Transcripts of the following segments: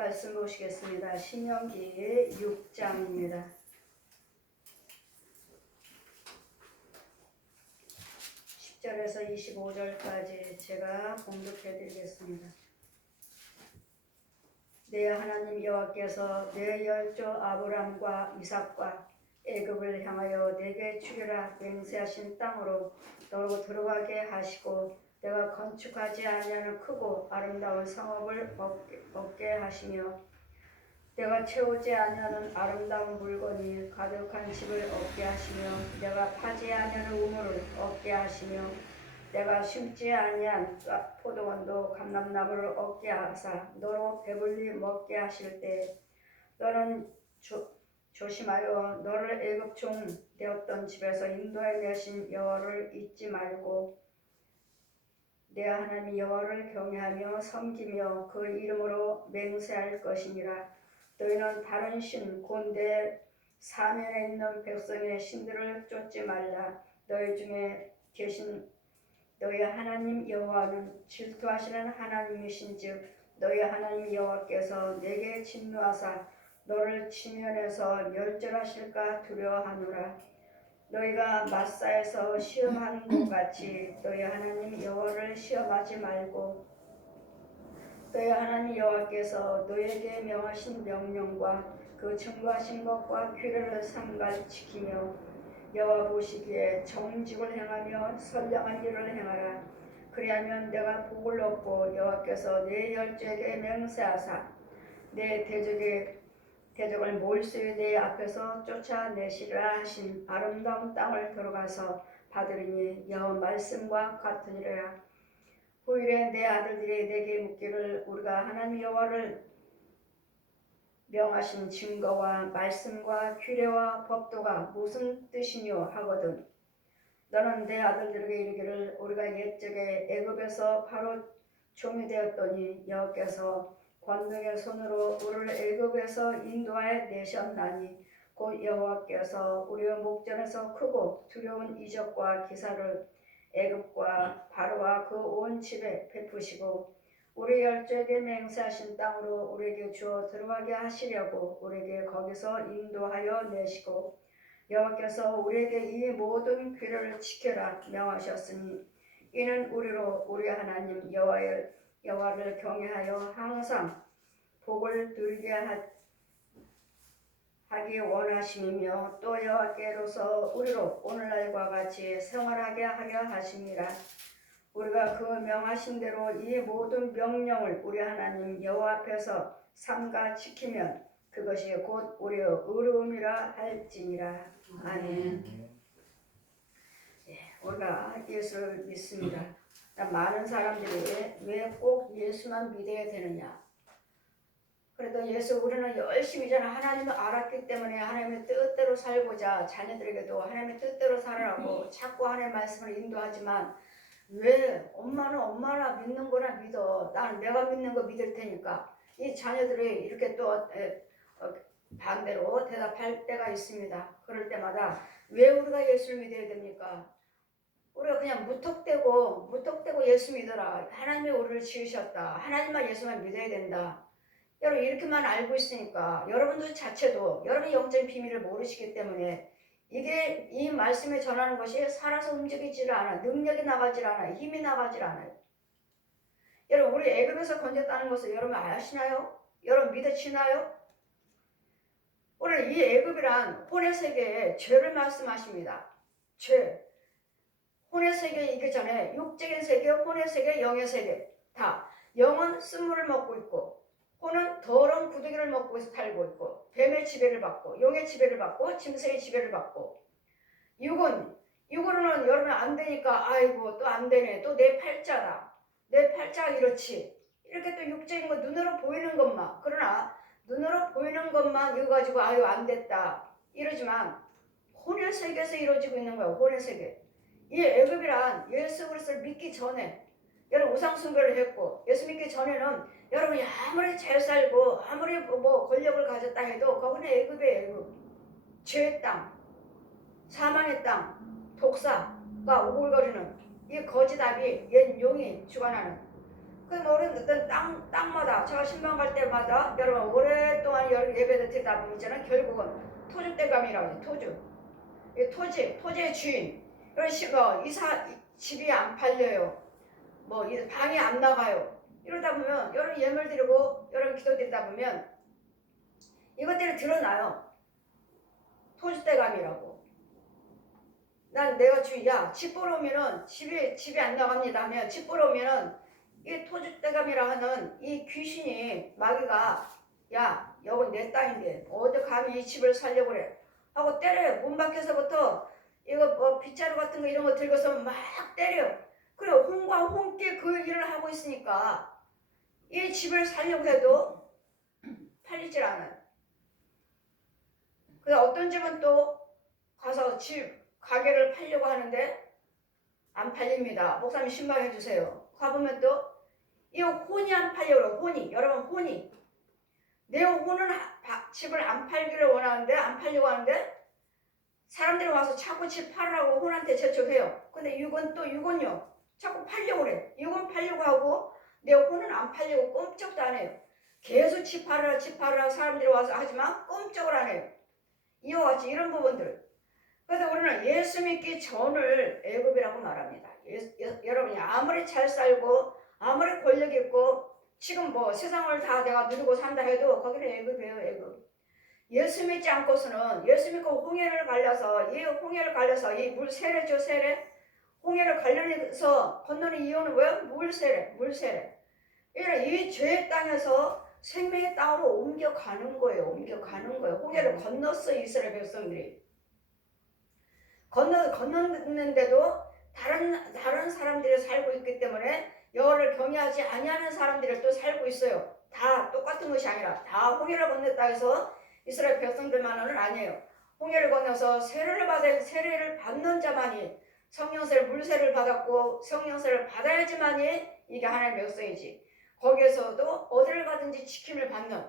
말씀 보시겠습니다. 신명기 6장입니다. 10절에서 25절까지 제가 봉독해 드리겠습니다. 내 하나님 여호와께서 내 열조 아브람과 이삭과 애굽을 향하여 내게 주리라 맹세하신 땅으로 너로 들어가게 하시고 내가 건축하지 아니하는 크고 아름다운 성읍을 얻게 하시며 내가 채우지 아니하는 아름다운 물건이 가득한 집을 얻게 하시며 내가 파지 아니하는 우물을 얻게 하시며 내가 심지 아니한 포도원도 감람나무를 얻게 하사 너로 배불리 먹게 하실 때 너는 조심하여 너를 애굽 종 되었던 집에서 인도해 내신 여호와를 잊지 말고 내 하나님 여호와를 경외하며 섬기며 그 이름으로 맹세할 것이니라. 너희는 다른 신 곧 내 사면에 있는 백성의 신들을 쫓지 말라. 너희 중에 계신 너희 하나님 여호와는 질투하시는 하나님이신즉 너희 하나님 여호와께서 내게 진노하사 너를 치면에서 멸절하실까 두려워하노라. 너희가 마사에서 시험하는 것 같이 너희 하나님 여호와를 시험하지 말고 너희 하나님 여호와께서 너희에게 명하신 명령과 그 청구하신 것과 규례를 삼가 지키며 여호와 보시기에 정직을 행하며 선량한 일을 행하라. 그리하면 내가 복을 얻고 여호와께서 내 열조에게 맹세하사 내 대적을 몰수히 내 앞에서 쫓아내시리라 하신 아름다운 땅을 들어가서 받으리니 여호와 말씀과 같으니라. 후일에 내 아들들이 내게 묻기를 우리가 하나님 여호와를 명하신 증거와 말씀과 규례와 법도가 무슨 뜻이뇨 하거든 너는 내 아들들에게 이르기를 우리가 옛적에 애굽에서 바로 종이 되었더니 여호와께서 권능의 손으로 우리를 애굽에서 인도하여 내셨나니 곧 여호와께서 우리의 목전에서 크고 두려운 이적과 기사를 애굽과 바로와 그 온 집에 베푸시고 우리 열조에게 맹세하신 땅으로 우리에게 주어 들어가게 하시려고 우리에게 거기서 인도하여 내시고 여호와께서 우리에게 이 모든 규례를 지켜라 명하셨으니 이는 우리로 우리 하나님 여호와를 경외하여 항상 복을 누리게 하기 원하심이며 또 여호와께로서 우리로 오늘날과 같이 생활하게 하려 하심이라. 우리가 그 명하신 대로 이 모든 명령을 우리 하나님 여호와 앞에서 삼가 지키면 그것이 곧 우리의 의로움이라 할지니라. 아멘. 우리가 예수를 믿습니다. 많은 사람들이 왜 꼭 예수만 믿어야 되느냐. 그래도 예수 우리는 열심히 하나님을 알았기 때문에 하나님의 뜻대로 살고자 자녀들에게도 하나님의 뜻대로 살아라고 자꾸 하나님의 말씀을 인도하지만 왜 엄마는 엄마나 믿는 거나 믿어. 나는 내가 믿는 거 믿을 테니까. 이 자녀들이 이렇게 또 반대로 대답할 때가 있습니다. 그럴 때마다 왜 우리가 예수를 믿어야 됩니까? 우리가 그냥 무턱대고 예수 믿어라. 하나님이 우리를 지으셨다. 하나님만 예수만 믿어야 된다. 여러분 이렇게만 알고 있으니까 여러분들 자체도 여러분의 영적인 비밀을 모르시기 때문에 이게 이 말씀에 전하는 것이 살아서 움직이질 않아. 능력이 나가질 않아. 힘이 나가질 않아요. 여러분 우리 애굽에서 건졌다는 것을 여러분 아시나요? 여러분 믿으시나요? 오늘 이 애굽이란 혼의 세계의 죄를 말씀하십니다. 죄. 혼의 세계에 이기 전에 육적인 세계, 혼의 세계, 영의 세계 다. 영은 쓴물을 먹고 있고 혼은 더러운 구더기를 먹고 살고 있고 뱀의 지배를 받고 용의 지배를 받고 짐승의 지배를 받고 육으로는 여러분 안 되니까 아이고 또 안 되네. 또 내 팔자다. 내 팔자가 이렇지. 이렇게 또 육적인 거 눈으로 보이는 것만 그러나 눈으로 보이는 것만 이거 가지고 아유 안 됐다 이러지만 혼의 세계에서 이루어지고 있는 거예요. 혼의 세계. 이 애굽이란 예수 그리스도를 믿기 전에 여러분 우상 숭배를 했고 예수 믿기 전에는 여러분이 아무리 잘 살고 아무리 뭐 권력을 가졌다 해도 거기는 애굽이에요. 애굽. 죄의 땅, 사망의 땅, 독사가 오글거리는 이 거짓 아비 옛 용이 주관하는 그 어른 어떤 땅마다 제가 신방 갈 때마다 여러분 오랫동안 예배를 드리다 보면 있잖아요. 결국은 토주대감이라고 하죠. 토지의 주인. 이런 식으로 집이 안 팔려요. 뭐 방이 안 나가요. 이러다 보면 여러분 예물 드리고 여러분 기도 드리다 보면 이것들이 드러나요. 토주대감이라고. 난 내가 주의야. 집 보러 오면은 집이 안 나갑니다 하면 집 보러 오면은 이 토주대감이라 하는 이 귀신이 마귀가 야 여건 내 땅인데 어디 감히 이 집을 살려고 그래 하고 때려요. 문 밖에서부터 이거 뭐 빗자루 같은 거 이런 거 들고서 막 때려요. 그래 홍과 홍께 그 일을 하고 있으니까 이 집을 살려고 해도 팔리질 않아요. 그래서 어떤 집은 또 가서 가게를 팔려고 하는데 안 팔립니다. 목사님 신방해 주세요. 가보면 또 이 혼이 안 팔려요. 혼이. 여러분 혼이. 내 혼은 집을 안 팔기를 원하는데 안 팔려고 하는데 사람들이 와서 자꾸 집 팔으라고 혼한테 재촉해요. 근데 육은요. 자꾸 팔려고 그래. 육은 팔려고 하고 내 혼은 안 팔려고 꼼짝도 안 해요. 계속 집 팔으라 사람들이 와서 하지만 꼼짝을 안 해요. 이와 같이 이런 부분들. 그래서 우리는 예수 믿기 전을 애굽이라고 말합니다. 여러분이 아무리 잘 살고 아무리 권력 있고 지금 뭐 세상을 다 내가 누리고 산다 해도 거기는 애굽이에요. 애굽. 예수 믿지 않고서는 예수 믿고 홍해를 갈려서 이 물 세례죠. 세례. 홍해를 갈려서 건너는 이유는 뭐예요? 물세례. 이 죄의 땅에서 생명의 땅으로 옮겨가는 거예요. 홍해를 건넜어 이스라엘 백성들이. 건넜는데도 다른 사람들이 살고 있기 때문에 여호와를 경외하지 아니하는 사람들이 또 살고 있어요. 다 똑같은 것이 아니라 다 홍해를 건넜다 해서 이스라엘 백성들만은 아니에요. 홍해를 건너서 세례를 받는 자만이 성령세를 물세를 받았고 성령세를 받아야지만이 이게 하나님의 백성이지. 거기에서도 어디를 가든지 지킴을 받는.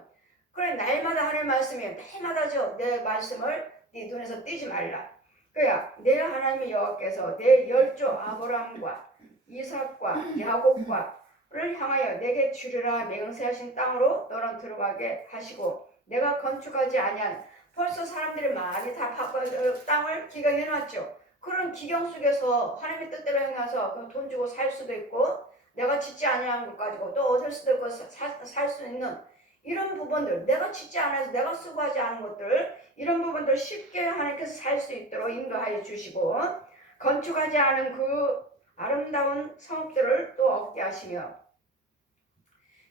그래 날마다 하나님 말씀이에요. 날마다죠. 내 말씀을 네 눈에서 떼지 말라. 그야 내 하나님의 여호와께서 내 열조 아브라함과 이삭과 야곱과를 향하여 내게 주리라 맹세하신 땅으로 너는 들어가게 하시고 내가 건축하지 아니한 벌써 사람들이 많이 다 땅을 기경해 놨죠. 그런 기경 속에서 하나님의 뜻대로 행해서 돈 주고 살 수도 있고 내가 짓지 아니한 것 가지고 또 얻을 수도 있고 살 수 있는 이런 부분들 내가 짓지 않아서 내가 수고하지 않은 것들 이런 부분들 쉽게 하나님께서 살 수 있도록 인도하여 주시고 건축하지 않은 그 아름다운 성읍들을 또 얻게 하시며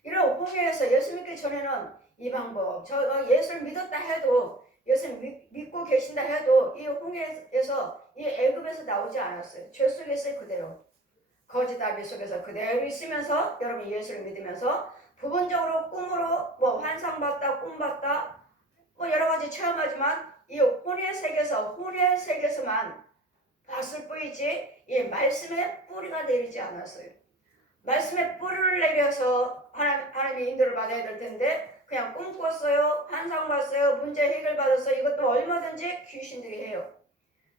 이런 홍해에서 예수 믿기 전에는 이 방법 저 예수를 믿었다 해도 예수를 믿고 계신다 해도 이 홍해에서 이 애굽에서 나오지 않았어요. 죄 속에서 그대로 거짓 아비 속에서 그대로 있으면서 여러분 예수를 믿으면서 부분적으로 꿈으로 뭐 환상 봤다 꿈 봤다 뭐 여러 가지 체험하지만 이 혼의 세계에서만 봤을 뿐이지 이 말씀의 뿌리가 내리지 않았어요. 말씀의 뿌리를 내려서 하나님의 인도를 받아야 될 텐데 그냥 꿈 꿨어요. 환상 봤어요. 문제 해결 받았어요. 이것도 얼마든지 귀신들이 해요.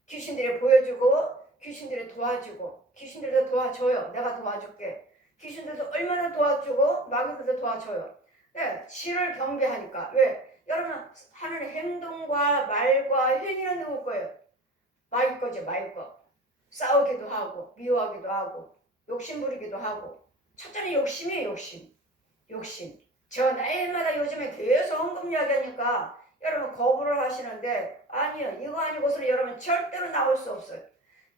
귀신들이 보여주고 귀신들이 도와주고 귀신들도 도와줘요. 내가 도와줄게. 귀신들도 얼마나 도와주고 마귀들도 도와줘요. 네, 지를 경배하니까. 왜? 여러분 하는 행동과 말과 행위는 누구 거예요? 마귀 거죠. 마귀 거. 싸우기도 하고 미워하기도 하고 욕심 부리기도 하고 첫째는 욕심이에요. 욕심. 저 날마다 요즘에 계속 헌금 이야기하니까 여러분 거부를 하시는데 아니요. 이거 아니고서는 여러분 절대로 나올 수 없어요.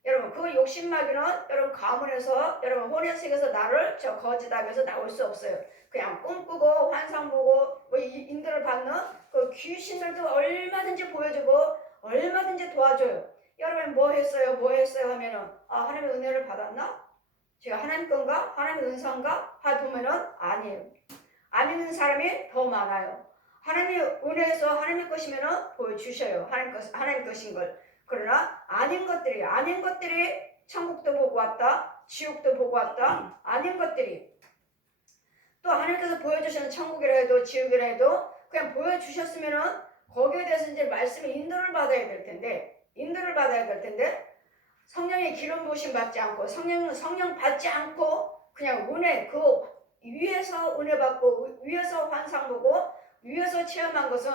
여러분 그 욕심마귀는 여러분 가문에서 여러분 혼의 세계에서 나를 저 거짓하면서 나올 수 없어요. 그냥 꿈꾸고 환상 보고 뭐 인도를 받는 그 귀신들도 얼마든지 보여주고 얼마든지 도와줘요. 여러분 뭐 했어요 하면은 아 하나님의 은혜를 받았나? 제가 하나님 건가? 하나님의 은사인가? 보면은 아니에요. 안 있는 사람이 더 많아요. 하나님의 은혜에서 하나님의 것이면은 보여주셔요. 하나님 것인 걸. 그러나 아닌 것들이 천국도 보고 왔다. 지옥도 보고 왔다. 아닌 것들이 또 하나님께서 보여주시는 천국이라 해도 지옥이라 해도 그냥 보여주셨으면은 거기에 대해서 이제 말씀의 인도를 받아야 될 텐데 성령의 기름 부으심 받지 않고 성령 받지 않고 그냥 은혜 그 위에서 은혜 받고 위에서 환상 보고 위에서 체험한 것은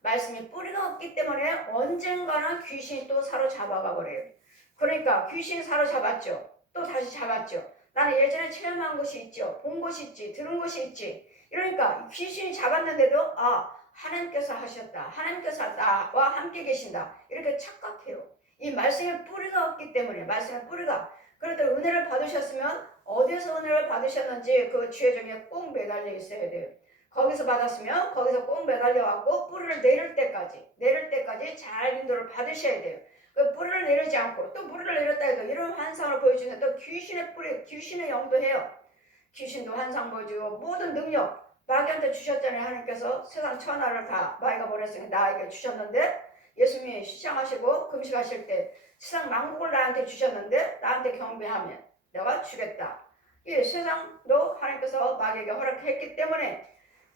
말씀이 뿌리가 없기 때문에 언젠가는 귀신이 또 사로잡아가 버려요. 그러니까 귀신이 사로잡았죠. 또 다시 잡았죠. 나는 예전에 체험한 것이 있죠. 본 것이 있지. 들은 것이 있지. 이러니까 귀신이 잡았는데도 하나님께서 하셨다. 하나님께서 나와 함께 계신다. 이렇게 착각해요. 이 말씀의 뿌리가 없기 때문에 말씀의 뿌리가 그래도 은혜를 받으셨으면 어디서 은혜를 받으셨는지 그 죄정에 꼭 매달려 있어야 돼요. 거기서 받았으면 거기서 꼭 매달려 갖고 뿌리를 내릴 때까지 잘 인도를 받으셔야 돼요. 그 뿌리를 내리지 않고 또 뿌리를 내렸다 해도 이런 환상을 보여주는 또 귀신의 뿌리, 귀신의 영도 해요. 귀신도 환상 보여주고 모든 능력 마귀한테 주셨잖아요. 하나님께서 세상 천하를 다 마귀가 보냈으니 나에게 주셨는데 예수님이 시장하시고 금식하실 때 세상 만국을 나한테 주셨는데 나한테 경배하면 내가 주겠다. 이 세상도 하나님께서 마귀에게 허락했기 때문에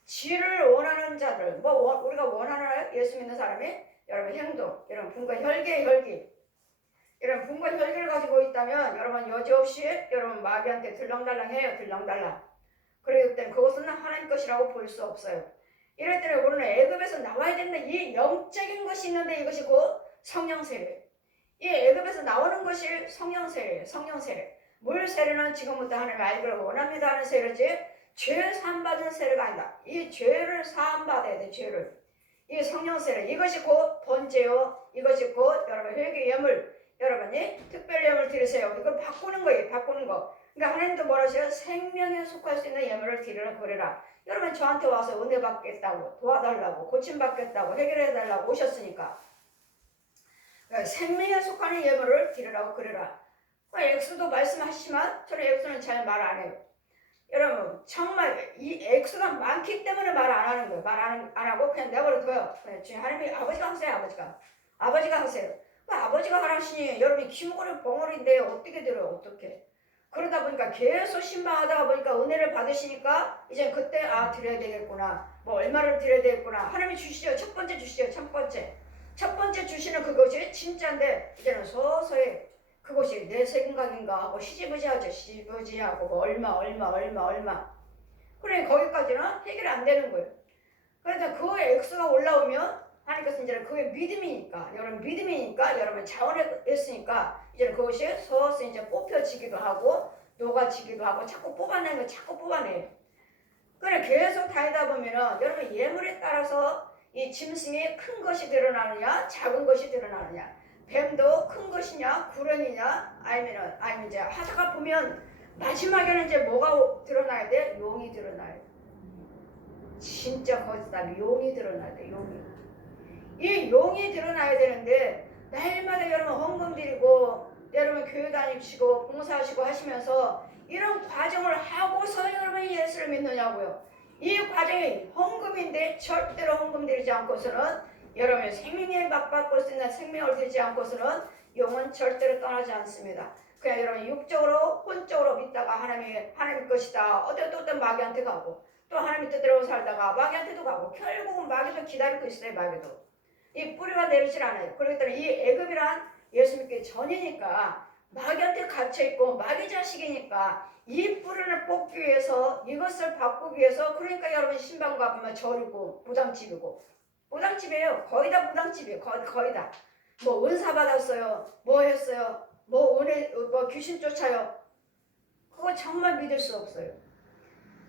지를 원하는 자들, 우리가 원하는 예수 믿는 사람이 여러분 행동, 여러분 분과 혈기, 이런 분과 혈기를 가지고 있다면 여러분 여지없이 여러분 마귀한테 들렁달랑해요. 들렁달랑. 그렇기 때문에 그것은 하나님 것이라고 볼 수 없어요. 이럴 때는 우리는 애굽에서 나와야 된다. 이 영적인 것이 있는데 이것이 곧 성령 세례. 이 애굽에서 나오는 것이 성령 세례예요. 성령 세례. 물 세례는 지금부터 하나님 알기를 원합니다 하는 세례지 죄 사함받은 세례가 아니다. 이 죄를 사함받아야 돼. 죄를. 이 성령 세례. 이것이 곧 번제요. 이것이 곧 여러분 회개 예물. 여러분이 특별 예물 드리세요. 이걸 바꾸는 거예요. 바꾸는 거. 그러니까 하나님도 뭐라 하세요? 생명에 속할 수 있는 예물을 드리라 그래라. 여러분 저한테 와서 은혜 받겠다고 도와달라고 고침받겠다고 해결해달라고 오셨으니까 생명에 속하는 예물을 드리라고 그래라. 엑소도 말씀하시지만 저는 엑소는 잘 말 안 해요. 여러분 정말 이 엑소가 많기 때문에 말 안 하는 거예요. 말 안 하고 그냥 내버려둬요. 주님 하나님이 아버지가 하세요. 아버지가 하세요. 아버지가 하시니 여러분이 기모리 벙어리인데 어떻게 들어요? 어떻게? 그러다 보니까 계속 신방하다가 보니까 은혜를 받으시니까 이제 그때 드려야 되겠구나. 얼마를 드려야 되겠구나. 하나님이 주시죠. 첫 번째 주시죠. 첫 번째 주시는 그것이 진짜인데 이제는 서서히 그것이 내 생각인가 하고 시지부지하고 얼마. 그래 거기까지는 해결이 안 되는 거예요. 그래서 그 X가 올라오면 하나님께서 이제 그게 믿음이니까 여러분 자원했으니까 이제 그것이 서서히 이제 뽑혀지기도 하고 녹아지기도 하고 자꾸 뽑아내요. 그래 계속 다니다 보면은 여러분 예물에 따라서 이 짐승이 큰 것이 드러나느냐 작은 것이 드러나느냐 뱀도 큰 것이냐 구렁이냐 아니면 이제 하다가 보면 마지막에는 이제 뭐가 드러나야 돼? 용이 드러나야 돼. 진짜 거짓말 용이 드러나야 돼. 이 용이 드러나야 되는데 날마다 여러분 헌금 드리고 여러분 교회 다니시고 봉사하시고 하시면서 이런 과정을 하고서 여러분이 예수를 믿느냐고요. 이 과정이 헌금인데 절대로 헌금 드리지 않고서는 여러분의 생명에 맛받고 수 있는 생명을 드리지 않고서는 용은 절대로 떠나지 않습니다. 그냥 여러분 육적으로 혼적으로 믿다가 하나님 것이다. 어떤 마귀한테 가고 또 하나님 뜻대로 살다가 마귀한테도 가고 결국은 마귀도 기다리고 있어요. 마귀도. 이 뿌리가 내리질 않아요. 그렇기 때문에 이 애굽이란 예수 믿기 전이니까 마귀한테 갇혀있고 마귀 자식이니까 이 뿌리를 뽑기 위해서 이것을 바꾸기 위해서 그러니까 여러분 신방과 보면 절이고 무당집이에요. 거의 다 무당집이에요. 거의 다. 은사 받았어요. 했어요. 귀신 쫓아요. 그거 정말 믿을 수 없어요.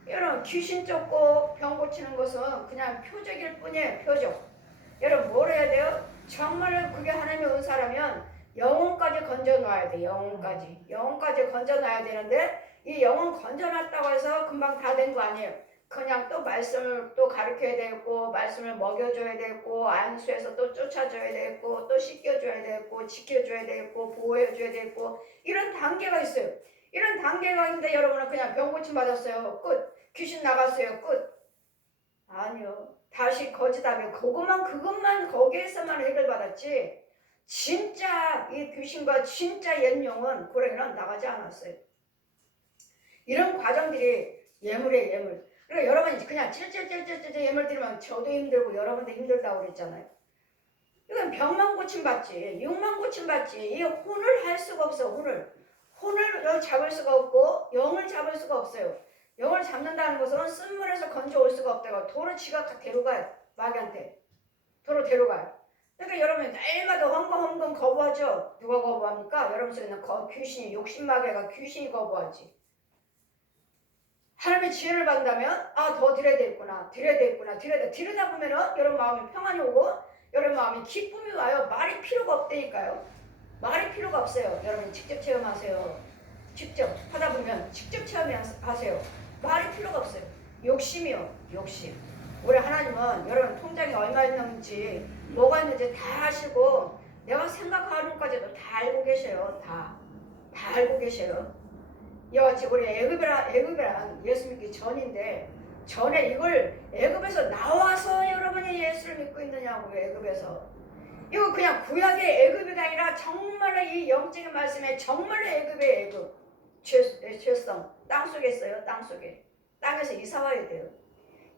여러분 귀신 쫓고 병 고치는 것은 그냥 표적일 뿐이에요. 표적. 여러분 뭘 해야 돼요? 정말 그게 하나님의 은사라면 영혼까지 건져놔야 돼. 영혼까지 건져놔야 되는데 이 영혼 건져놨다고 해서 금방 다 된 거 아니에요. 그냥 또 말씀을 또 가르쳐야 되고 말씀을 먹여줘야 되고 안수해서 또 쫓아줘야 되고 또 씻겨줘야 되고 지켜줘야 되고 보호해줘야 되고 이런 단계가 있어요. 이런 단계가 있는데 여러분은 그냥 병 고침 받았어요. 끝. 귀신 나갔어요. 끝. 아니요. 다시 거짓하면 그것만 거기에서만 해결받았지 진짜 이 귀신과 진짜 옛 영은 고랭이는 나가지 않았어요. 이런 과정들이 예물이에요. 예물. 그러니까 여러분이 그냥 찔찔찔찔 예물 드리면 저도 힘들고 여러분도 힘들다고 그랬잖아요. 이건 병만 고침받지 육만 고침받지 이 혼을 할 수가 없어. 혼을 잡을 수가 없고 영을 잡을 수가 없어요. 영을 잡는다는 것은 쓴물에서 건져올 수가 없다고 도로 지가 데려가요. 마귀한테. 도로 데려가요. 그러니까 여러분 날마다 헝벙헝벙 거부하죠. 누가 거부합니까? 여러분 속에 있는 귀신이, 욕심마귀가 귀신이 거부하지. 하나님의 지혜를 받는다면 더 드려야 되겠구나. 드려다 보면은 여러분 마음에 평안이 오고 여러분 마음에 기쁨이 와요. 말이 필요가 없다니까요. 말이 필요가 없어요. 여러분 직접 체험하세요. 직접 하다 보면 직접 체험하세요. 말이 필요가 없어요. 욕심이요. 욕심. 우리 하나님은 여러분 통장에 얼마 있는지 뭐가 있는지 다 아시고 내가 생각하는 것까지도 다 알고 계셔요. 다 알고 계셔요. 이와같이 우리 애굽이란 예수 믿기 전인데 전에 이걸 애굽에서 나와서 여러분이 예수를 믿고 있느냐고요. 애굽에서 이거 그냥 구약의 애굽이 아니라 정말로 이 영적인 말씀에 정말로 애굽의 애굽 죄성 땅속에 있어요. 땅에서 이사 와야 돼요.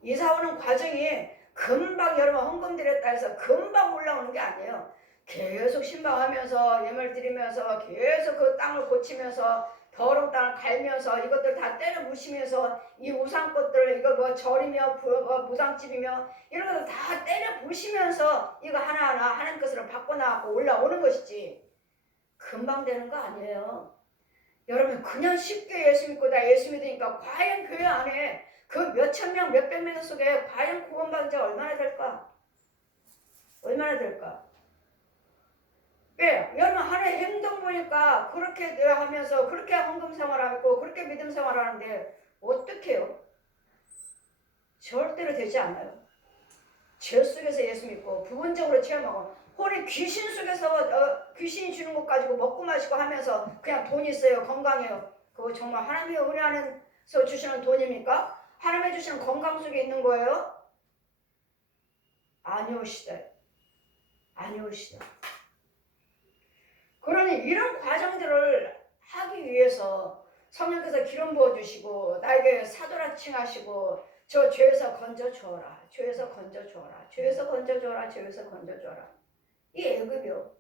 이사 오는 과정이 금방 여러분 헌금 드렸다 해서 금방 올라오는 게 아니에요. 계속 신방하면서 예물 드리면서 계속 그 땅을 고치면서 더러운 땅을 갈면서 이것들 다 때려 부시면서 이 우상꽃들 이거 뭐 절이며 무당집이며 이런 것들 다 때려 부시면서 이거 하나하나 하나님 것으로 바꿔나가고 올라오는 것이지 금방 되는 거 아니에요. 여러분 그냥 쉽게 예수 믿고 나 예수 믿으니까 과연 교회 안에 그 몇천 명 몇백 명 속에 과연 구원받은 자 얼마나 될까? 왜? 여러분 하나의 행동 보니까 그렇게 하면서 그렇게 헌금 생활하고 그렇게 믿음 생활하는데 어떻게 해요? 절대로 되지 않아요. 죄 속에서 예수 믿고 부분적으로 체험하고 홀이 귀신 속에서 귀신이 주는 것 가지고 먹고 마시고 하면서 그냥 돈 있어요. 건강해요. 그거 정말 하나님의 은혜 안에서 주시는 돈입니까? 하나님이 주시는 건강 속에 있는 거예요? 아니오시다. 그러니 이런 과정들을 하기 위해서 성령께서 기름 부어주시고 나에게 사도라칭 하시고 저 죄에서 건져주어라. 이 애굽이요.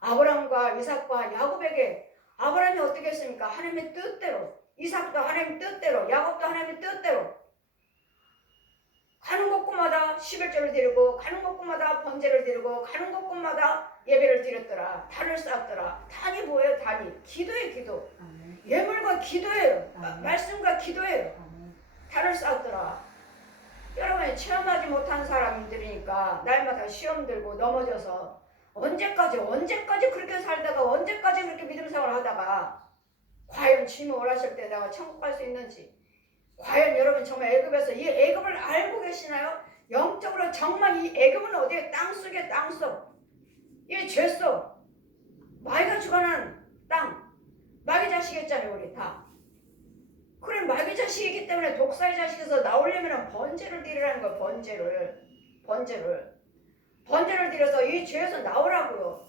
아브라함과 이삭과 야곱에게 아브라함이 어떻게 했습니까? 하나님의 뜻대로 이삭도 하나님의 뜻대로 야곱도 하나님의 뜻대로 가는 곳곳마다 11조를 드리고 가는 곳곳마다 번제를 드리고 가는 곳곳마다 예배를 드렸더라. 단을 쌓았더라. 단이 뭐예요? 단이 기도예요. 기도. 예물과 기도예요. 말씀과 기도예요. 단을 쌓았더라. 여러분이 체험하지 못한 사람들이니까 날마다 시험 들고 넘어져서 언제까지 그렇게 살다가 언제까지 그렇게 믿음 생활을 하다가 과연 주님이 원하실 때 내가 천국 갈 수 있는지 과연 여러분 정말 애굽에서 이 애굽을 알고 계시나요? 영적으로 정말 이 애굽은 어디에 땅속에 땅속 이 죄속 마귀가 주관하는 땅 마귀 자식이었잖아요. 우리 다 그래 마귀 자식이기 때문에 독사의 자식에서 나오려면 번제를 드리라는 거예요. 번제를 드려서 이 죄에서 나오라고요.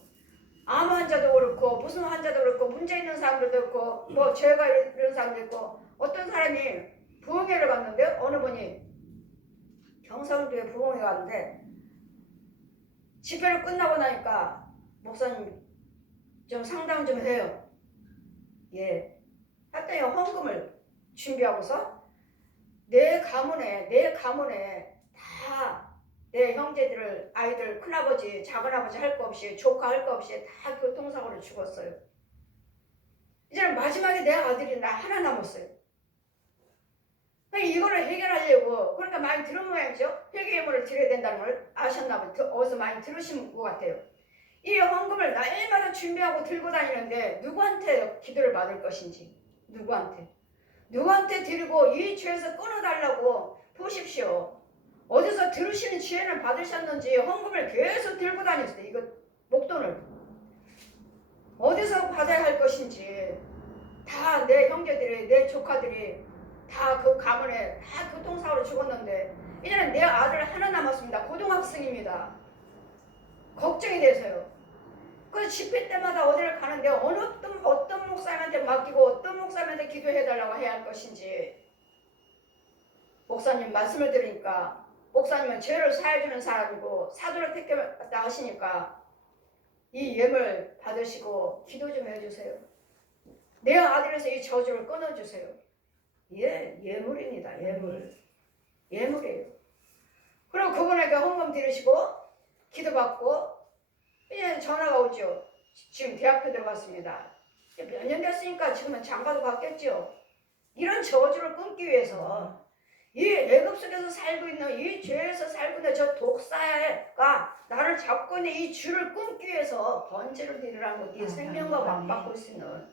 암 환자도 그렇고 무슨 환자도 그렇고 문제 있는 사람들도 그렇고 뭐 죄가 이런 사람도 있고 어떤 사람이 부흥회를 갔는데 어느 분이 경상도에 부흥회 갔는데 집회를 끝나고 나니까 목사님 좀 상담 좀 해요. 예. 했더니 헌금을 준비하고서 내 가문에 다 내 형제들을 아이들 큰아버지 작은아버지 할 거 없이 조카 할 거 없이 다 교통사고로 죽었어요. 이제는 마지막에 내 아들이 나 하나 남았어요. 이거를 해결하려고 그러니까 많이 들은 모양이죠. 회개 예물을 드려야 된다는 걸 아셨나 봐요. 어디서 많이 들으신 것 같아요. 이 헌금을 날마다 준비하고 들고 다니는데 누구한테 기도를 받을 것인지 누구한테 드리고 이 죄에서 끊어달라고 보십시오. 어디서 들으시는 지혜를 받으셨는지 헌금을 계속 들고 다녔어요. 이거 목돈을 어디서 받아야 할 것인지 다 내 형제들이 내 조카들이 다 그 가문에 다 교통사고로 죽었는데 이제는 내 아들 하나 남았습니다. 고등학생입니다. 걱정이 돼서요. 그 집회 때마다 어디를 가는데 어떤 목사님한테 맡기고 어떤 목사님한테 기도해달라고 해야 할 것인지 목사님 말씀을 드리니까 목사님은 죄를 사해주는 사람이고 사도를 택했다 하시니까 이 예물 받으시고 기도 좀 해주세요. 내 아들에서 이 저주를 끊어주세요. 예물입니다. 예물이에요. 그리고 그분에게 헌금 드리시고 기도받고 이제 전화가 오죠. 지금 대학교 들어갔습니다. 몇 년 됐으니까 지금은 장가도 갔겠죠. 이런 저주를 끊기 위해서 이 애굽 속에서 살고 있는 이 죄에서 살고 있는 저 독사가 나를 잡고 있는 이 줄을 끊기 위해서 번제를 드리라는 것, 이 생명과 맞바꿀 수 있는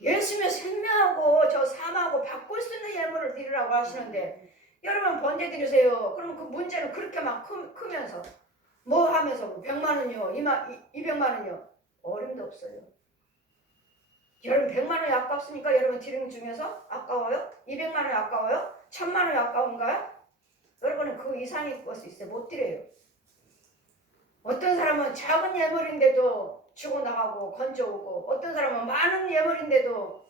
예수님의 생명하고 저 삶하고 바꿀 수 있는 예물을 드리라고 하시는데 여러분 번제 드리세요. 그럼 그 문제는 그렇게 막 크면서 뭐 하면서 100만 원이요 200만 원이요 어림도 없어요. 여러분 100만 원이 아깝습니까? 여러분 드리는 중에서 아까워요? 200만 원이 아까워요? 1000만 원이 아까운가요? 여러분은 그 이상의 것이 있어요. 못 드려요. 어떤 사람은 작은 예물인데도 주고 나가고 건져오고 어떤 사람은 많은 예물인데도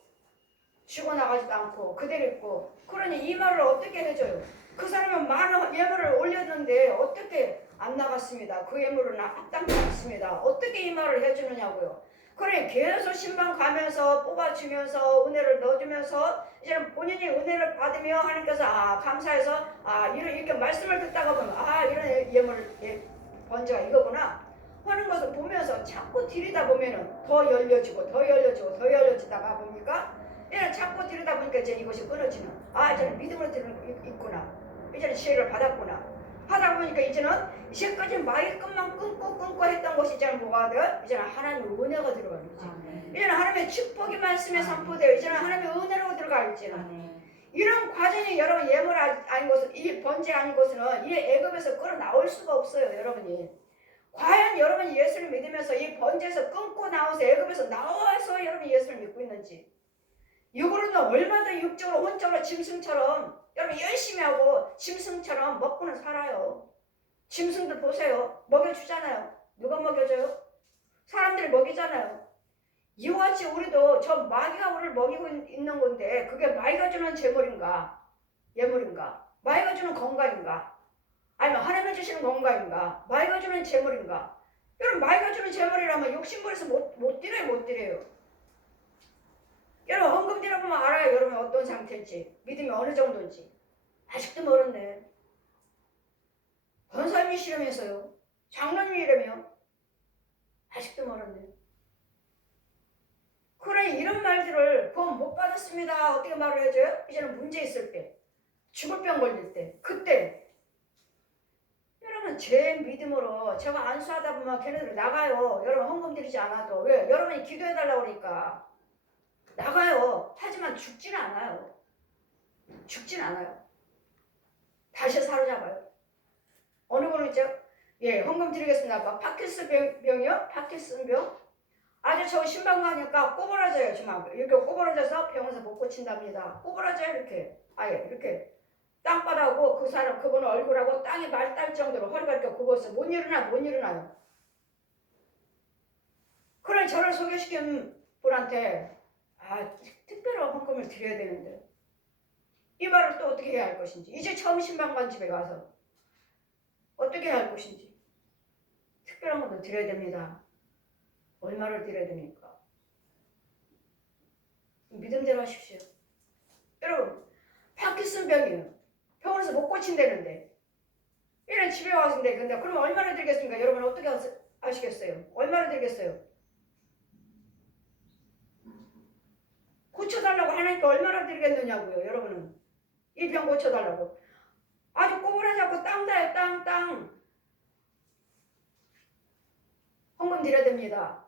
주고 나가지도 않고 그대로 있고 그러니 이 말을 어떻게 해줘요? 그 사람은 많은 예물을 올렸는데 어떻게 안 나갔습니다. 그 예물은 합당치 않습니다. 어떻게 이 말을 해주느냐고요. 그래 계속 신방 가면서 뽑아주면서 은혜를 넣어주면서 이제는 본인이 은혜를 받으며 하나님께서 감사해서 이렇게 말씀을 듣다가 보면 이런 예물 번제가 이거구나 하는 것을 보면서 자꾸 드리다 보면은 더 열려지다가 보니까 자꾸 드리다 보니까 이제 이것이 끊어지는 이제는 믿음으로 드리는 거 있구나. 이제는 지혜를 받았구나. 하다 보니까 이제까지 마의 끝만 끊고 했던 것이 이제는 뭐가 돼요? 이제는 하나님의 은혜가 들어가는 거지. 이제는 하나님의 축복이 말씀에 선포돼요. 이제는 하나님의 은혜로 들어가 있지는. 이런 과정이 여러분 예물 아닌 것은 이 번제 아닌 것은 이 애굽에서 끌어 나올 수가 없어요. 여러분이 과연 여러분이 예수를 믿으면서 이 번제에서 끊고 나와서 애굽에서 나와서 여러분이 예수를 믿고 있는지 육으로는 얼마나 육적으로 혼적으로 짐승처럼 여러분 열심히 하고 짐승처럼 먹고는 살아요. 짐승들 보세요. 먹여주잖아요. 누가 먹여줘요? 사람들이 먹이잖아요. 이와 같이 우리도 저 마귀가 우리를 먹이고 있는 건데 그게 마귀가 주는 예물인가? 마귀가 주는 건강인가? 아니면 하나님이 주시는 건강인가? 마귀가 주는 재물인가? 여러분 마귀가 주는 재물이라면 욕심부려서 못 드려요. 여러분 헌금 드려보면 알아요. 여러분 어떤 상태인지 믿음이 어느 정도인지. 아직도 멀었네. 권사님이시라면서요. 장로님이라며 아직도 멀었네. 그래 이런 말들을 그건 못 받았습니다. 어떻게 말을 해줘요? 이제는 문제 있을 때 죽을 병 걸릴 때 그때 여러분 제 믿음으로 제가 안수하다 보면 걔네들 나가요. 여러분 헌금 드리지 않아도 왜? 여러분이 기도해달라고 그러니까 나가요. 하지만 죽지는 않아요. 다시 사로잡아요. 어느 분은 있죠? 헌금 드리겠습니다. 파킨슨 병이요? 파킨슨 병? 아주 저 신방 가니까 꼬부라져요. 정말 이렇게 꼬부라져서 병원에서 못 고친답니다. 꼬부라져요 이렇게. 이렇게 땅바닥하고 그분 얼굴하고 땅이 말달 정도로 허리가 이렇게 굽어서 못 일어나요. 그래 저를 소개시킨 분한테 특별한 헌금을 드려야 되는데 이 말을 또 어떻게 해야 할 것인지 이제 처음 신방관 집에 가서 어떻게 해야 할 것인지 특별한 것도 드려야 됩니다. 얼마를 드려야 됩니까? 믿음대로 하십시오. 여러분 파킨슨 병이에요. 병원에서 못 고친다는데 이런 집에 와서인데 근데 그럼 얼마나 드리겠습니까? 여러분 어떻게 하시겠어요? 얼마나 드리겠어요? 고쳐달라고 하니까 얼마나 드리겠느냐고요. 여러분은 이 병 고쳐달라고 아주 꼬부라져고 땅다요 땅 헌금 드려야 됩니다.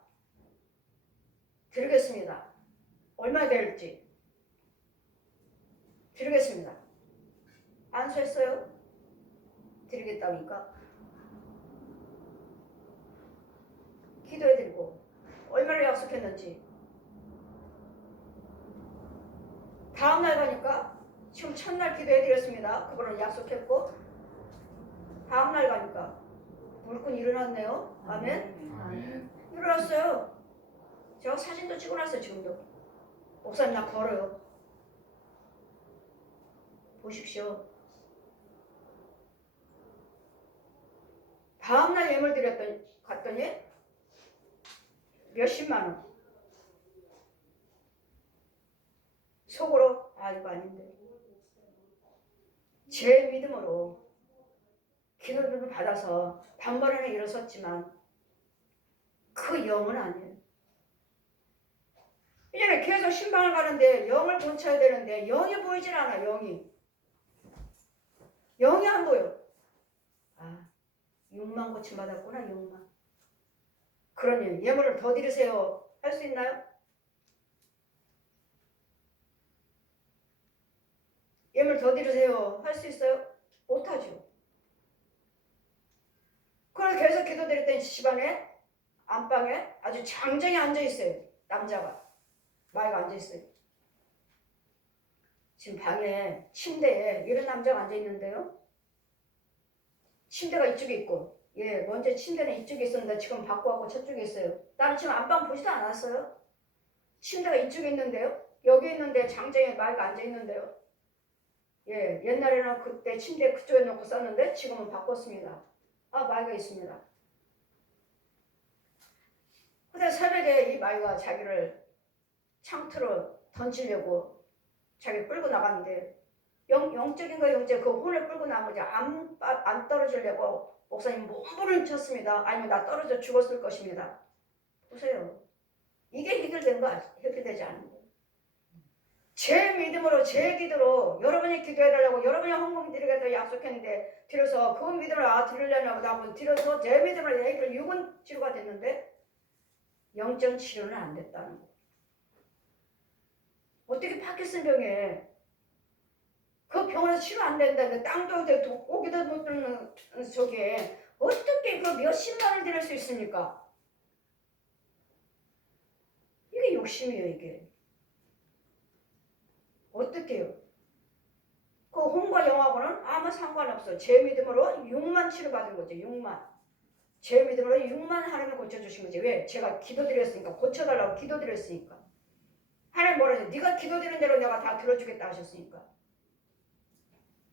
드리겠습니다. 얼마 될지 드리겠습니다. 안수했어요? 드리겠다니까 기도해드리고 얼마를 약속했는지 다음날 가니까 지금 첫날 기도해드렸습니다. 그거를 약속했고 다음날 가니까 물건 일어났네요. 아멘. 일어났어요. 제가 사진도 찍어놨어요. 지금도 목사님 나 걸어요. 보십시오. 다음날 예물 갔더니 몇십만 원. 속으로 아 이거 아닌데 제 믿음으로 기도를 받아서 단번에는 일어섰지만 그 영은 아니에요. 이제는 계속 신방을 가는데 영을 본쳐야 되는데 영이 보이질 않아. 영이 안 보여. 아 6만 고침 받았구나. 6만. 그러니 예물을 더 드리세요. 할 수 있나요? 예물 더 드리세요. 할 수 있어요? 못하죠. 그래서 계속 기도드렸더니 집안에 안방에 아주 장정히 앉아있어요. 남자가 마이가 앉아있어요. 지금 방에 침대에 이런 남자가 앉아있는데요. 침대가 이쪽에 있고 예 먼저 침대는 이쪽에 있었는데 지금 바꿔갖고 저쪽에 있어요. 나는 지금 안방 보지도 않았어요. 침대가 이쪽에 있는데요. 여기 있는데 장정에 마이가 앉아있는데요. 예 옛날에는 그때 침대 그쪽에 놓고 썼는데 지금은 바꿨습니다. 아 마이가 있습니다. 근데 새벽에 이 마이가 자기를 창틀로 던지려고 자기 끌고 나갔는데 영적인 거 영적 그 혼을 끌고 나머지 안 떨어지려고 목사님 몸부림을 쳤습니다. 아니면 나 떨어져 죽었을 것입니다. 보세요. 이게 해결되지 않은 거예요. 제 믿음으로 제 기도로 여러분이 기도해달라고 여러분이 헌금 드리겠다고 약속했는데 드려서 그 믿음을 드리려고 하고 드려서 제 믿음으로 애기를 육은 치료가 됐는데 영적 치료는 안 됐다는 거예요. 어떻게 파킨슨 병에 그 병원에서 치료 안 된다는데 땅도 되고 고기도 못 들는 저게 어떻게 그 몇십만 원을 드릴 수 있습니까? 이게 욕심이에요. 이게 어떻게요? 그 혼과 영하고는 아무 상관없어. 제 믿음으로 6만 치료받은 거죠. 6만. 제 믿음으로 6만 하나님을 고쳐주신 거지. 왜? 제가 기도드렸으니까. 고쳐달라고 기도드렸으니까. 하나님 뭐라 하죠? 네가 기도드린 대로 내가 다 들어주겠다 하셨으니까.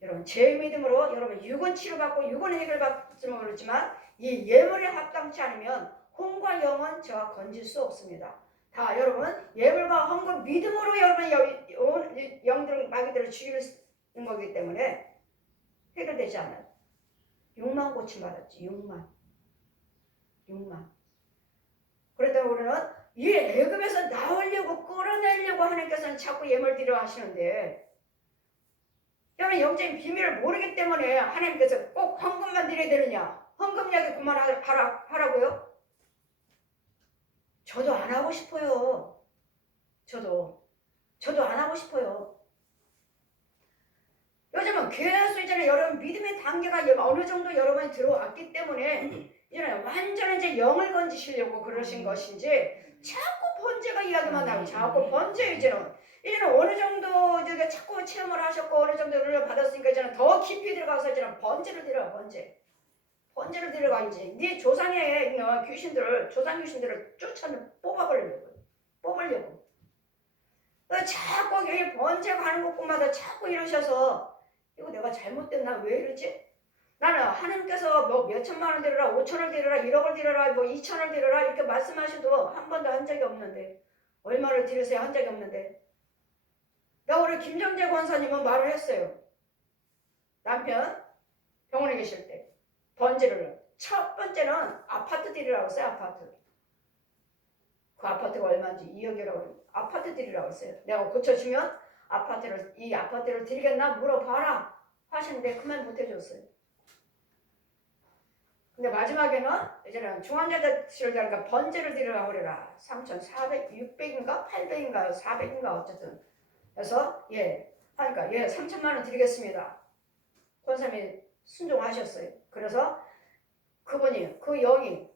여러분 제 믿음으로 여러분 육은 치료받고 육은 해결받지는 모르지만 이 예물에 합당치 않으면 혼과 영은 저와 건질 수 없습니다. 다 여러분 예물과 헌금 믿음으로 여러분 영들 마귀들을 죽이는 거기 때문에 해결되지 않아요. 6만 고침 받았지. 6만. 그랬더니 우리는 이 애굽에서 나오려고 끌어내려고 하나님께서는 자꾸 예물 드려 하시는데 여러분 영적인 비밀을 모르기 때문에 하나님께서 꼭 헌금만 드려야 되느냐? 헌금 이야기 그만하라고요? 저도 안 하고 싶어요. 저도 안 하고 싶어요. 요즘은 계속 이제는 여러분 믿음의 단계가 어느 정도 여러분이 들어왔기 때문에 이제는 완전 이제 영을 건지시려고 그러신 것인지 자꾸 번제가 이야기만 나오고 자꾸 번제 이제는 어느 정도 이제 자꾸 체험을 하셨고 어느 정도를 받았으니까 이제는 더 깊이 들어가서 이제는 번제를 들어가 번제를 들어가 이제 네 조상에 있는 귀신들을 조상 귀신들을 뽑으려고 자꾸 이 번제 가는 곳마다 자꾸 이러셔서 이거 내가 잘못됐나 왜 이러지? 나는 하나님께서 뭐 몇천만 원 드려라 5천원 드려라 1억을 드려라 뭐 2천원 드려라 이렇게 말씀하셔도 한 번도 한 적이 없는데 얼마를 드리세요 한 적이 없는데 나 우리 김정재 권사님은 말을 했어요. 남편 병원에 계실 때 번제를 첫 번째는 아파트 드리라고 했어요. 아파트 그 아파트가 얼마인지 2억이라고 아파트 드리라고 했어요. 내가 고쳐주면 이 아파트를 드리겠나 물어봐라 하시는데 그만 못해줬어요. 근데 마지막에는 이제는 중환자실을 가니까 번제를 드리라고 그래라. 3,400, 600인가 800인가 400인가 어쨌든 그래서 하니까 3천만 원 드리겠습니다. 권사님이 순종하셨어요. 그래서 그분이 그 영이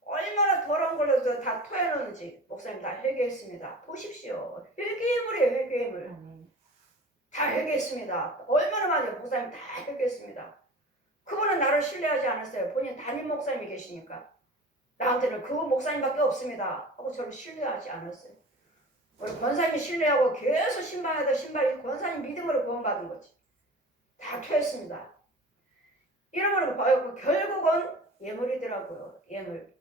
얼마나 더러운 걸로 다 토해놓는지 목사님 다 회개했습니다. 보십시오. 회개물이에요. 회개물. 다 회개했습니다. 얼마나 많아요. 목사님 다 회개했습니다. 그분은 나를 신뢰하지 않았어요. 본인 담임 목사님이 계시니까. 나한테는 그 목사님밖에 없습니다. 하고 저를 신뢰하지 않았어요. 우리 권사님이 신뢰하고 계속 신방에다 신방이 권사님 믿음으로 구원받은 거지. 다 토했습니다. 이러므로 봐요. 결국은 예물이더라고요. 예물.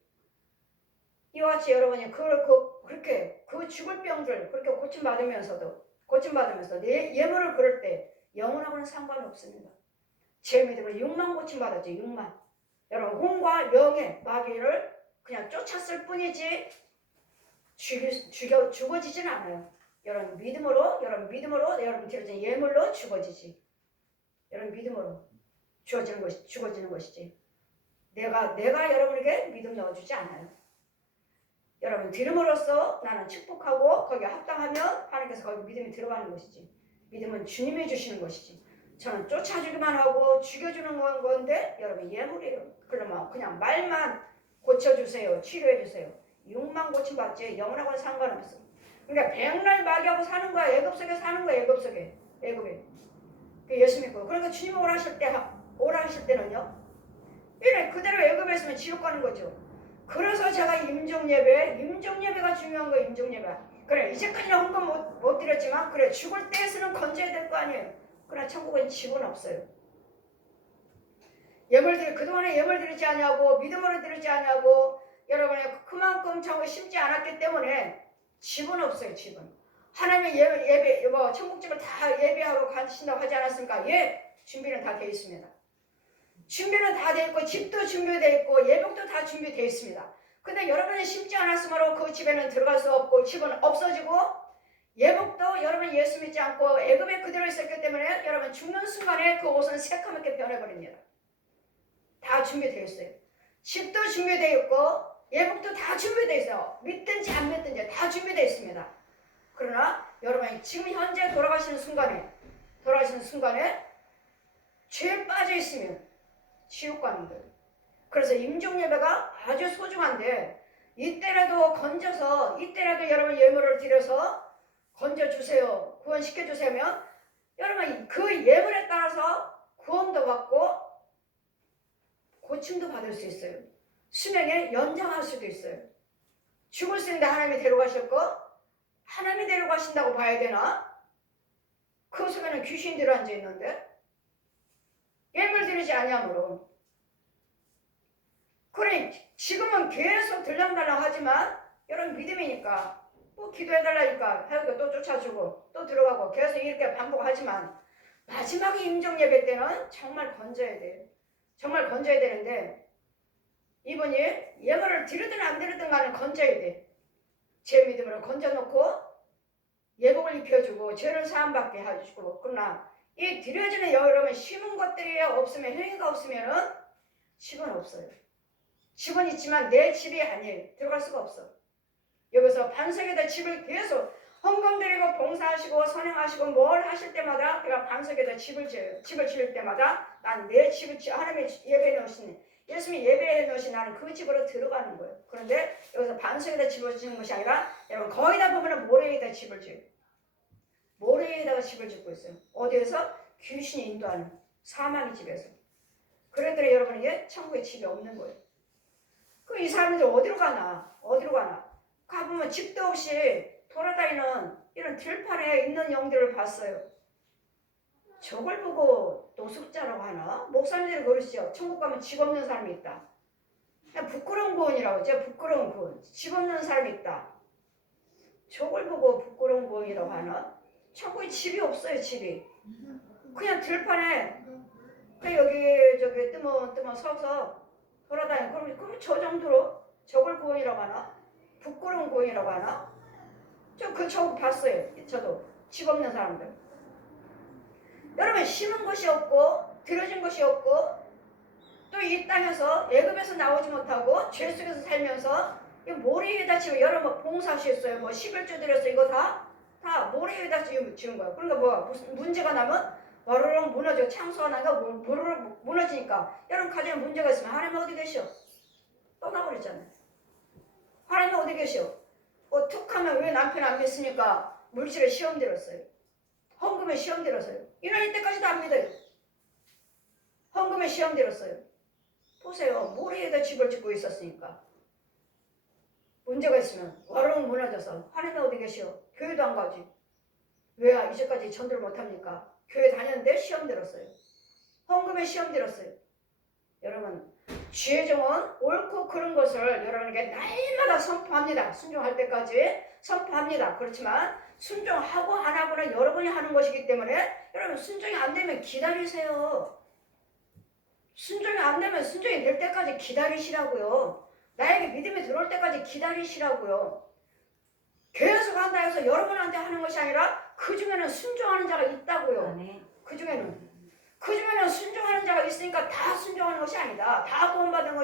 이와 같이 여러분이 그렇게 그 죽을 병들 그렇게 고침받으면서도 고침받으면서 내 예물을 그럴 때 영혼하고는 상관이 없습니다. 제 믿음을 6만 고침받았죠. 6만. 여러분 혼과 영의 마귀를 그냥 쫓았을 뿐이지 죽어지지는 않아요. 여러분 믿음으로 여러분 드려진 예물로 죽어지지. 여러분 믿음으로 죽어지는 것이지. 내가 여러분에게 믿음 넣어주지 않아요. 여러분 들음으로써 나는 축복하고 거기에 합당하면 하나님께서 거기 믿음이 들어가는 것이지. 믿음은 주님이 주시는 것이지. 저는 쫓아주기만 하고 죽여주는 건데 여러분 예물이에요. 그러면 그냥 말만 고쳐주세요. 치료해주세요. 6만 고침받지 영혼하고는 상관없어. 그러니까 백날 마귀하고 사는 거야. 애굽 속에 사는 거야. 애굽에. 예수 믿고. 그러니까 주님 오라 하실 때는요. 이래 그대로 애굽에 있으면 지옥 가는 거죠. 그래서 제가 임종예배가 중요한 거예요. 임종예배. 그래 이제까지는 헌금 못 드렸지만 그래 죽을 때에서는 건져야 될 거 아니에요. 그러나 천국은 지분 없어요. 그동안에 예물 드리지 않냐고 믿음으로 드리지 않냐고 여러분이 그만큼 정을 심지 않았기 때문에 지분 없어요. 지분. 하나님의 예배 천국집을 다 예배하러 가신다고 하지 않았습니까? 예, 준비는 다 되어 있습니다. 준비는 다 되어 있고 집도 준비되어 있고 예복도 다 준비되어 있습니다. 근데 여러분이 심지 않았으므로 그 집에는 들어갈 수 없고 집은 없어지고 예복도 여러분 예수 믿지 않고 애굽에 그대로 있었기 때문에 여러분 죽는 순간에 그 옷은 새카맣게 변해버립니다. 다 준비되어 있어요. 집도 준비되어 있고 예복도 다 준비되어 있어요. 믿든지 안 믿든지 다 준비되어 있습니다. 그러나 여러분이 지금 현재 돌아가시는 순간에 죄에 빠져 있으면 지옥 가는 거예요. 그래서 임종예배가 아주 소중한데 이때라도 여러분 예물을 드려서 건져주세요. 구원시켜주세요. 여러분 그 예물에 따라서 구원도 받고 고침도 받을 수 있어요. 수명에 연장할 수도 있어요. 죽을 수 있는데 하나님이 데려가셨고 하나님이 데려가신다고 봐야 되나? 그 속에는 귀신이 들어앉아 있는데 예물 드리지 아니하므로. 그래 지금은 계속 들랑달랑 하지만 여러분 믿음이니까 뭐 기도해달라니까 해도 또 쫓아주고 또 들어가고 계속 이렇게 반복하지만 마지막에 임종예배 때는 정말 건져야 돼요. 정말 건져야 되는데 이분이 예물을 드리든 안 드리든 간에 건져야 돼. 제 믿음으로 건져놓고 예복을 입혀주고 죄를 사함받게 해주고. 그러나 이 드려지는 여러분 심은 것들이 없으면 행위가 없으면은 집은 없어요. 집은 있지만 내 집이 아니에요. 들어갈 수가 없어. 여기서 반석에다 집을 계속 헌금 드리고 봉사하시고 선행하시고 뭘 하실 때마다 내가 반석에다 집을 지어요. 집을 지을 때마다 난 내 집을 하나님의 예배해 놓으신 예수님이 예배해 놓으신 나는 그 집으로 들어가는 거예요. 그런데 여기서 반석에다 집을 지는 것이 아니라 여러분 거의 다 보면 모래에다 집을 지어요. 모래에다가 집을 짓고 있어요. 어디에서? 귀신이 인도하는 사망의 집에서. 그랬더니 여러분에게 천국에 집이 없는 거예요. 그 이 사람들 어디로 가나? 가보면 집도 없이 돌아다니는 이런 들판에 있는 영들을 봤어요. 저걸 보고 노숙자라고 하나? 목사님들이 그러시죠. 천국 가면 집 없는 사람이 있다. 그냥 부끄러운 구원이라고 하죠. 부끄러운 구원. 집 없는 사람이 있다. 저걸 보고 부끄러운 구원이라고 하나? 천국에 집이 없어요. 집이. 그냥 들판에 그 여기 저기 뜨문 서서 돌아다니고 그럼 저 정도로 저걸 구원이라고 하나? 부끄러운 구원이라고 하나? 저거 봤어요. 저도 집 없는 사람들. 여러분 심은 것이 없고 들어진 것이 없고 또 이 땅에서 애굽에서 나오지 못하고 죄 속에서 살면서 이 모래 위에다 지금 여러분 봉사하셨어요. 뭐 11조 드렸어. 이거 다 모래 위에다 지은 거예요. 그러니까 뭐 무슨 문제가 나면 와르르 무너져. 창수가 나니까 무너지니까 여러분 가정에 문제가 있으면 하나님 어디 계셔? 떠나버렸잖아요. 하나님 어디 계셔? 툭 하면 왜 남편 안 믿으니까 물질에 시험 들었어요. 헌금에 시험 들었어요. 이날 때까지도 안 믿어요. 헌금에 시험 들었어요. 보세요. 모래에다 집을 짓고 있었으니까. 문제가 있으면 와르르 무너져서 하나님 어디 계셔? 교회도 안 가지. 왜 이제까지 전도를 못합니까? 교회 다녔는데 시험 들었어요. 헌금에 시험 들었어요. 여러분 주의 종은 옳고 그른 것을 여러분에게 날마다 선포합니다. 순종할 때까지 선포합니다. 그렇지만 순종하고 안 하고는 여러분이 하는 것이기 때문에 여러분 순종이 안 되면 기다리세요. 순종이 안 되면 순종이 될 때까지 기다리시라고요. 나에게 믿음이 들어올 때까지 기다리시라고요. 계속 한다 해서 여러분한테 하는 것이 아니라 그 중에는 순종하는 자가 있다고요. 그 중에는 순종하는 자가 있으니까 다 순종하는 것이 아니다. 다 구원받은 것이